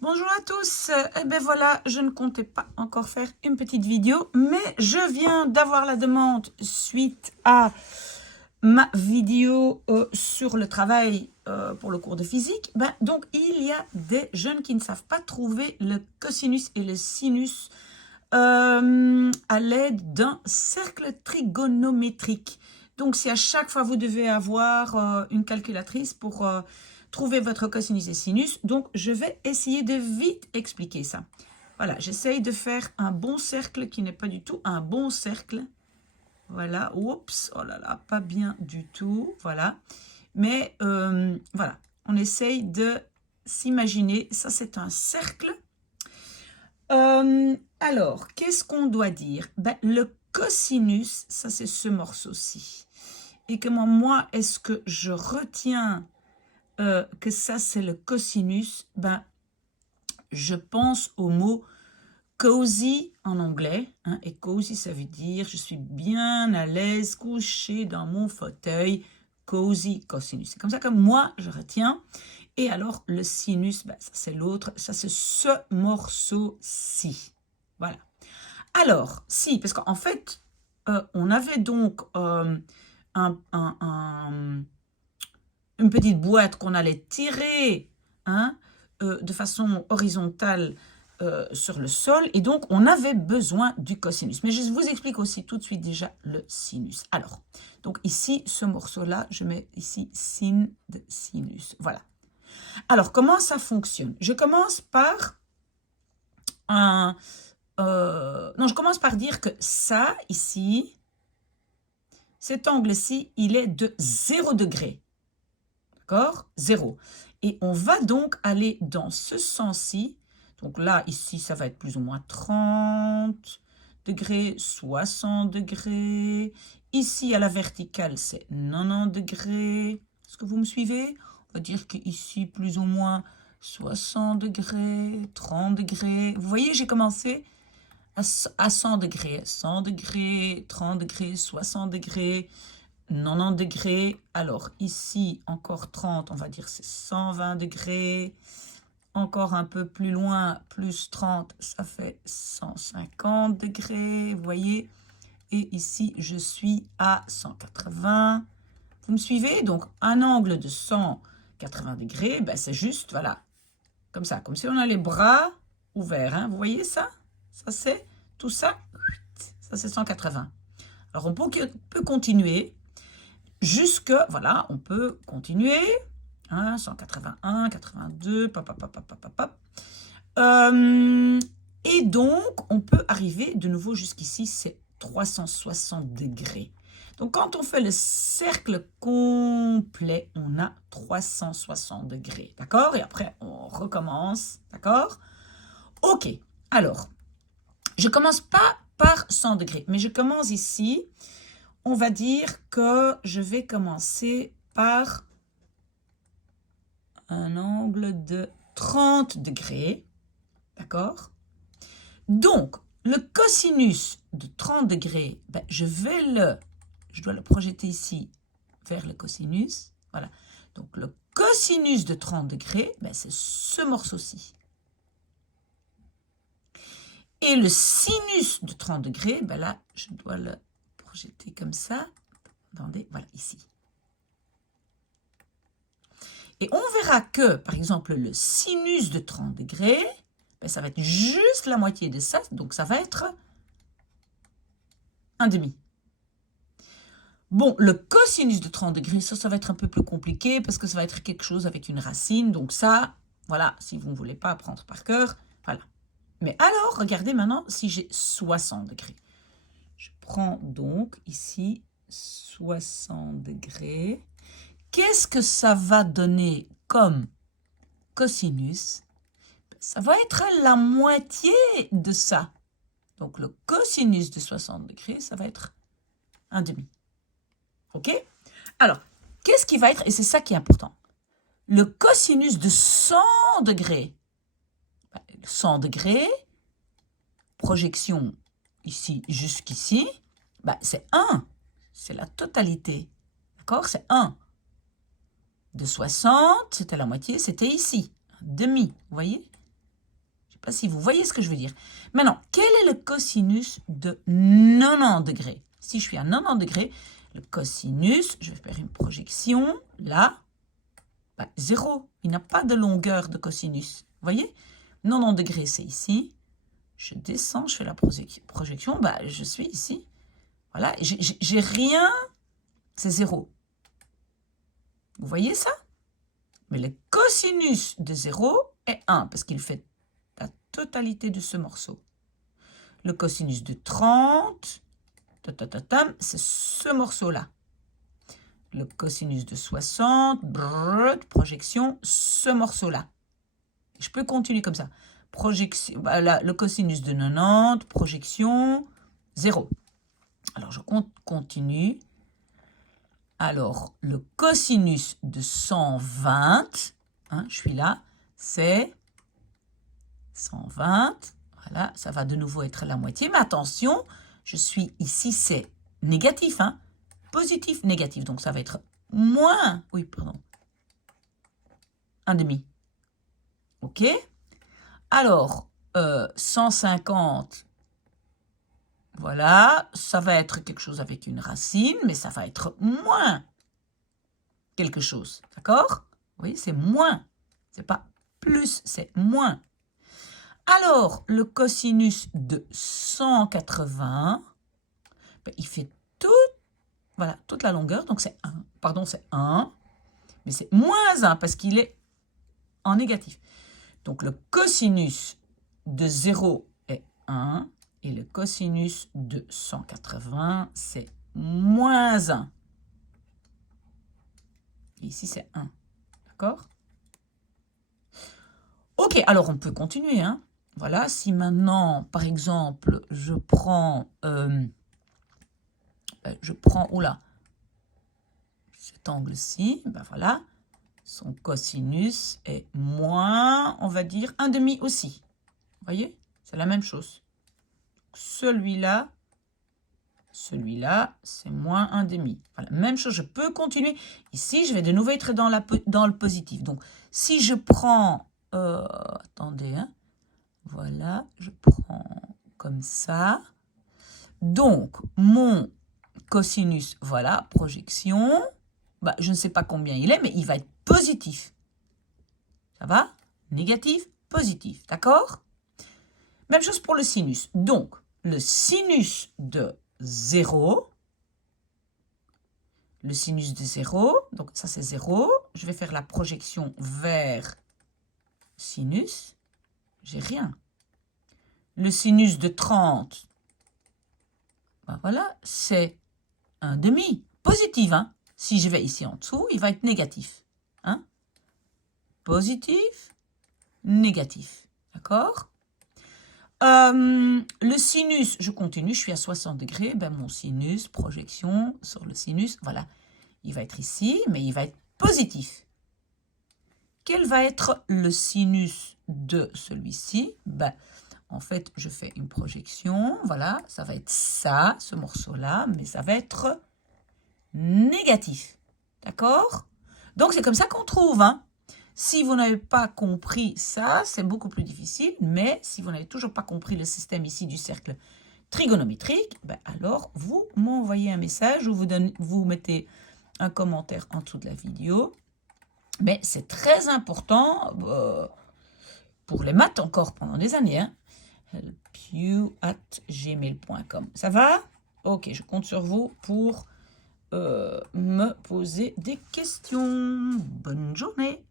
Bonjour à tous, eh bien voilà, je ne comptais pas encore faire une petite vidéo, mais je viens d'avoir la demande suite à ma vidéo sur le travail pour le cours de physique. Donc il y a des jeunes qui ne savent pas trouver le cosinus et le sinus à l'aide d'un cercle trigonométrique. Donc si à chaque fois vous devez avoir une calculatrice pour trouver votre cosinus et sinus, donc je vais essayer de vite expliquer ça. Voilà, j'essaye de faire un bon cercle qui n'est pas du tout un bon cercle. Voilà, oups, oh là là, pas bien du tout, voilà. Mais voilà, on essaye de s'imaginer, ça c'est un cercle. Alors, qu'est-ce qu'on doit dire? Le cosinus, ça c'est ce morceau-ci. Et comment moi, est-ce que je retiens que ça c'est le cosinus? Je pense au mot cozy en anglais. Et cozy, ça veut dire je suis bien à l'aise couché dans mon fauteuil. Cozy, cosinus. C'est comme ça que moi, je retiens. Et alors, le sinus, ça c'est l'autre. Ça, c'est ce morceau-ci. Voilà. Alors, si, parce qu'en fait, on avait donc une petite boîte qu'on allait tirer de façon horizontale sur le sol, et donc on avait besoin du cosinus. Mais je vous explique aussi tout de suite déjà le sinus. Alors, donc ici, ce morceau-là, je mets ici sin de sinus. Voilà. Alors, comment ça fonctionne? Je commence par je commence par dire que ça, ici, cet angle-ci, il est de 0 degré. D'accord? 0. Et on va donc aller dans ce sens-ci. Donc là, ici, ça va être plus ou moins 30 degrés, 60 degrés. Ici, à la verticale, c'est 90 degrés. Est-ce que vous me suivez? On va dire qu'ici, plus ou moins 60 degrés, 30 degrés. Vous voyez, j'ai commencé à 100 degrés. 100 degrés, 30 degrés, 60 degrés, 90 degrés. Alors ici, encore 30, on va dire c'est 120 degrés. Encore un peu plus loin, plus 30, ça fait 150 degrés. Vous voyez? Et ici, je suis à 180. Vous me suivez? Donc, un angle de 180 degrés, c'est juste, voilà, comme ça. Comme si on a les bras ouverts. Vous voyez ça? Ça, c'est tout ça. Ça, c'est 180. Alors, on peut continuer jusque, voilà, on peut continuer. 181, 82, et donc, on peut arriver de nouveau jusqu'ici, c'est 360 degrés. Donc, quand on fait le cercle complet, on a 360 degrés. D'accord? Et après, on recommence. D'accord? Ok. Alors, je commence pas par 100 degrés, mais je commence ici. On va dire que je vais commencer par un angle de 30 degrés. D'accord? Donc, le cosinus de 30 degrés, je dois le projeter ici vers le cosinus. Voilà. Donc, le cosinus de 30 degrés, c'est ce morceau-ci. Et le sinus de 30 degrés, là, je dois le projeter comme ça. Attendez, voilà, ici. Et on verra que, par exemple, le sinus de 30 degrés, ça va être juste la moitié de ça, donc ça va être un demi. Bon, le cosinus de 30 degrés, ça va être un peu plus compliqué parce que ça va être quelque chose avec une racine. Donc ça, voilà, si vous ne voulez pas apprendre par cœur, voilà. Mais alors, regardez maintenant si j'ai 60 degrés. Je prends donc ici 60 degrés. Qu'est-ce que ça va donner comme cosinus? Ça va être la moitié de ça. Donc, le cosinus de 60 degrés, ça va être un demi. OK? Alors, qu'est-ce qui va être, et c'est ça qui est important, le cosinus de 100 degrés. 100 degrés, projection ici jusqu'ici, c'est 1. C'est la totalité. D'accord? C'est 1. De 60, c'était la moitié, c'était ici. Un demi, vous voyez? sais pas si vous voyez ce que je veux dire. Maintenant, quel est le cosinus de 90 degrés? Si je suis à 90 degrés, le cosinus, je vais faire une projection, là, 0. Il n'a pas de longueur de cosinus. Vous voyez? 90 degrés, c'est ici. Je descends, je fais la projection, je suis ici. Voilà, j'ai rien, c'est 0. Vous voyez ça? Mais le cosinus de 0 est 1, parce qu'il fait la totalité de ce morceau. Le cosinus de 30, c'est ce morceau-là. Le cosinus de 60, projection, ce morceau-là. Je peux continuer comme ça. Projection, le cosinus de 90, projection, 0. Alors, je continue. Alors, le cosinus de 120, je suis là, c'est 120. Voilà, ça va de nouveau être la moitié. Mais attention, je suis ici, c'est négatif, positif, négatif. Donc, ça va être moins, oui, pardon, 1,5. OK? Alors, 150, voilà, ça va être quelque chose avec une racine, mais ça va être moins quelque chose, d'accord? Oui, c'est moins, c'est pas plus, c'est moins. Alors, le cosinus de 180, il fait toute la longueur, donc c'est 1. Pardon, c'est 1, mais c'est moins 1 parce qu'il est en négatif. Donc, le cosinus de 0 est 1 et le cosinus de 180, c'est moins 1. Et ici, c'est 1. D'accord? Ok, alors on peut continuer. Voilà, si maintenant, par exemple, je prends cet angle-ci, voilà, son cosinus est moins, on va dire, 1,5 aussi. Vous voyez? C'est la même chose. Celui-là, c'est moins 1,5. Voilà, même chose, je peux continuer. Ici, je vais de nouveau être dans le positif. Donc, si je prends, attendez, voilà, je prends comme ça. Donc, mon cosinus, voilà, projection, je ne sais pas combien il est, mais il va être positif. Ça va? Négatif, positif, d'accord? Même chose pour le sinus. Donc, le sinus de 0, donc ça c'est 0, je vais faire la projection vers sinus, j'ai rien. Le sinus de 30, voilà, c'est 1,5, positif, Si je vais ici en dessous, il va être négatif, Positif, négatif, d'accord? Le sinus, je continue, je suis à 60 degrés, mon sinus, projection sur le sinus, voilà, il va être ici, mais il va être positif. Quel va être le sinus de celui-ci? En fait, je fais une projection, voilà, ça va être ça, ce morceau-là, mais ça va être négatif, d'accord? Donc, c'est comme ça qu'on trouve, Si vous n'avez pas compris ça, c'est beaucoup plus difficile, mais si vous n'avez toujours pas compris le système ici du cercle trigonométrique, alors vous m'envoyez un message ou vous mettez un commentaire en dessous de la vidéo. Mais c'est très important pour les maths encore pendant des années. helpyou@gmail.com. Ça va? Ok, je compte sur vous pour me poser des questions. Bonne journée!